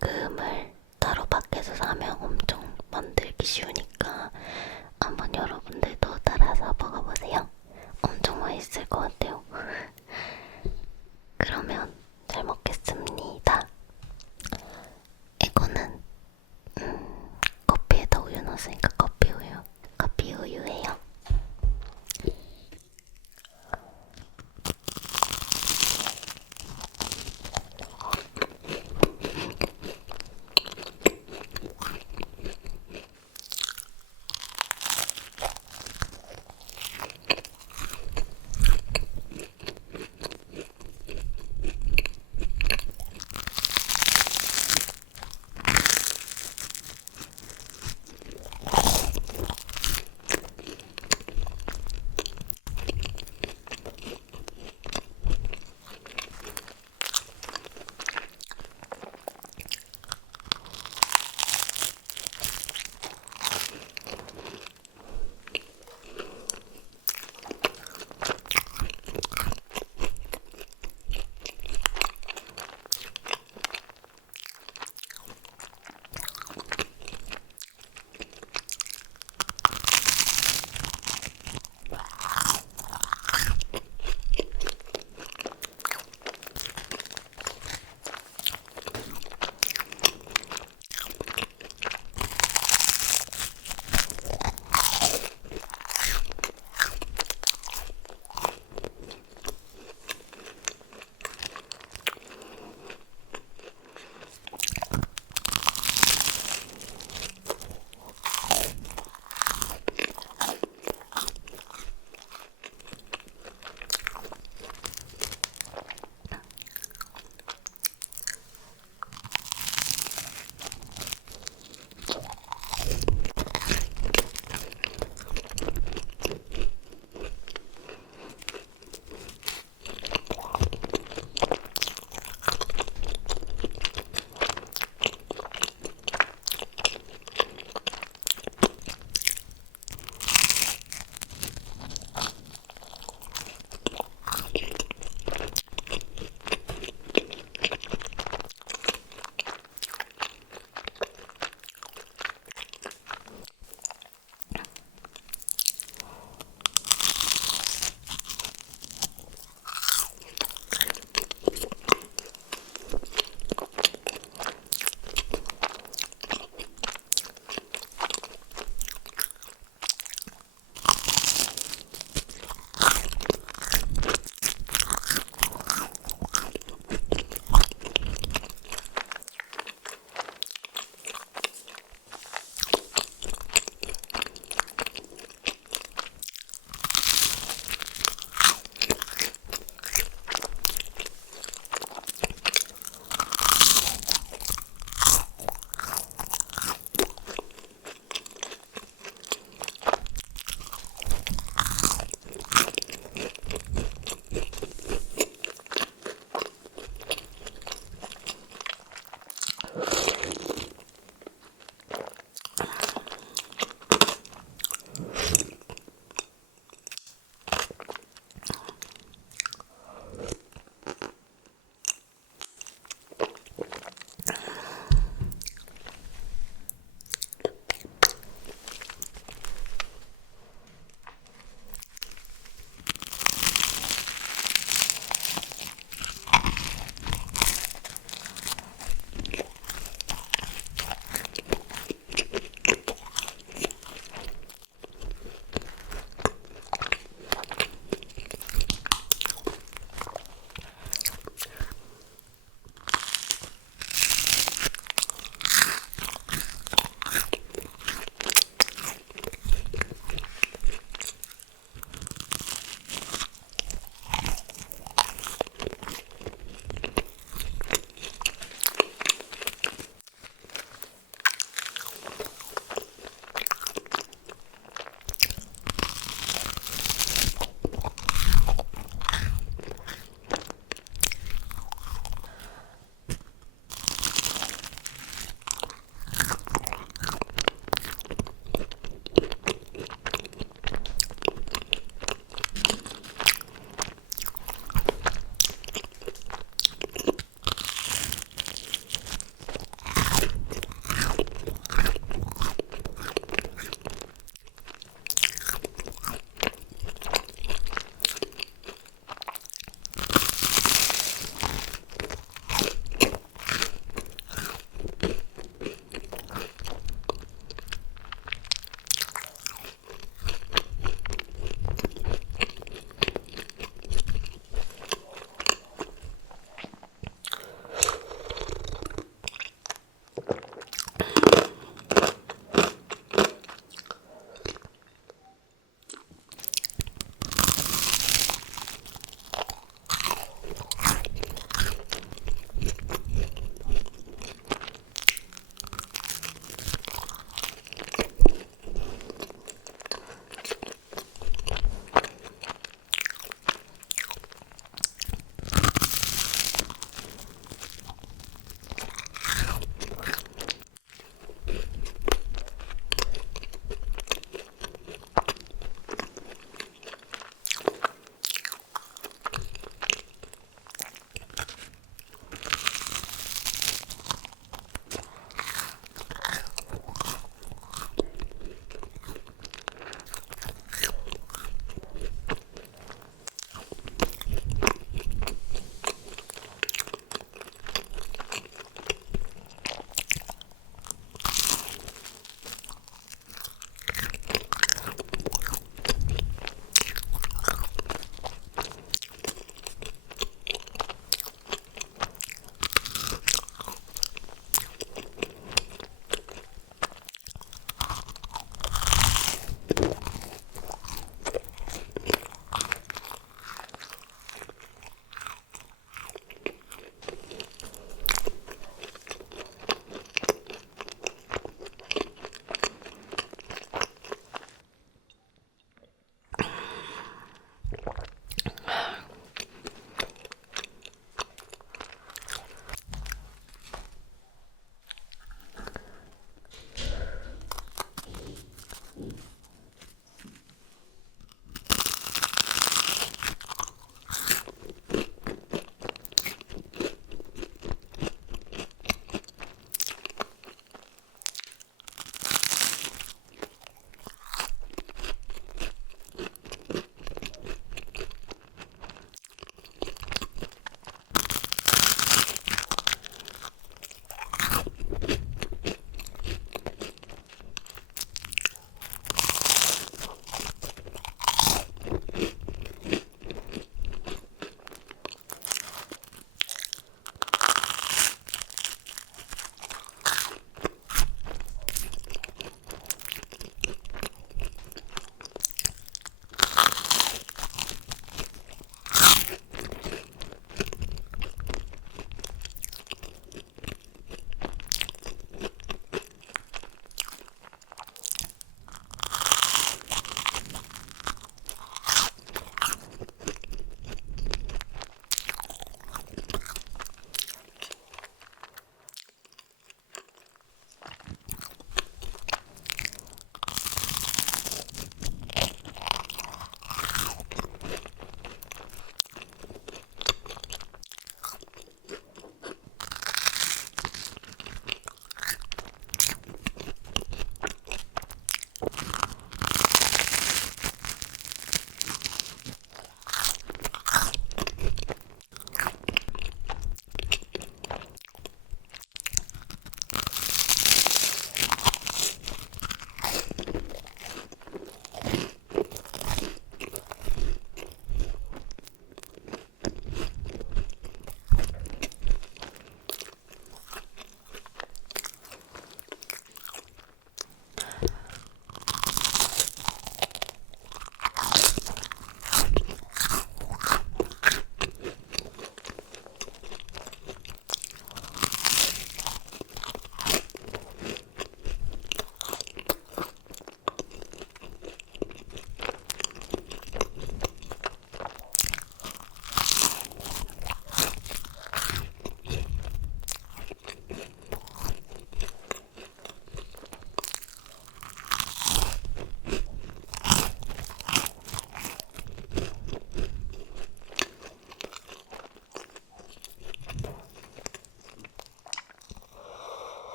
장금을 따로 밖에서 사면 엄청 만들기 쉬우니까 한번 여러분들도 따라서 먹어보세요. 엄청 맛있을 것 같아요.